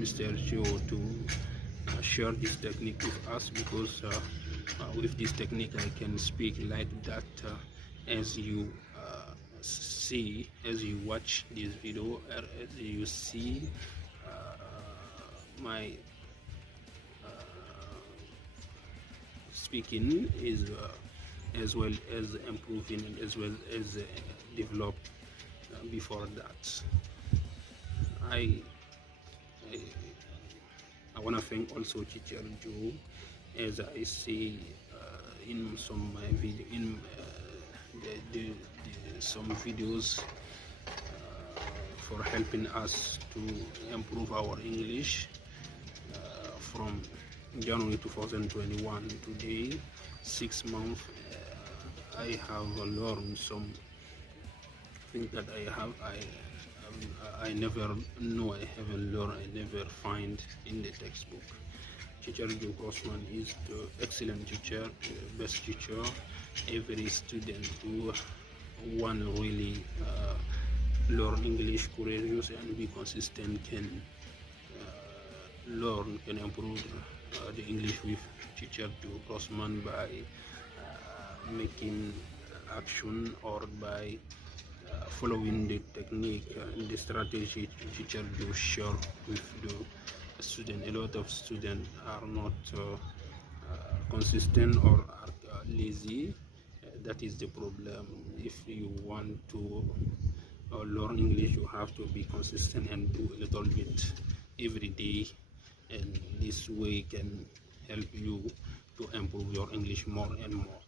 Mr. Joe to share this technique with us, because with this technique I can speak like that, as you see, as you watch this video, as you see my speaking is as well as improving and as well as developed before that. I want to thank also teacher Joe, as I see in some my video, in some videos, for helping us to improve our English from January 2021 today, 6 months. I have learned some things that I never know, I haven't learned, I never find in the textbook. Teacher Joe Grossman is the excellent teacher, best teacher. Every student who want to really learn English courageous and be consistent can learn, can improve the English with teacher Joe Grossman by making action, or by following the technique and the strategy teacher Joe share with the student. A lot of students are not consistent or are lazy. That is the problem. If you want to learn English, you have to be consistent and do a little bit every day, and this way can help you to improve your English more and more.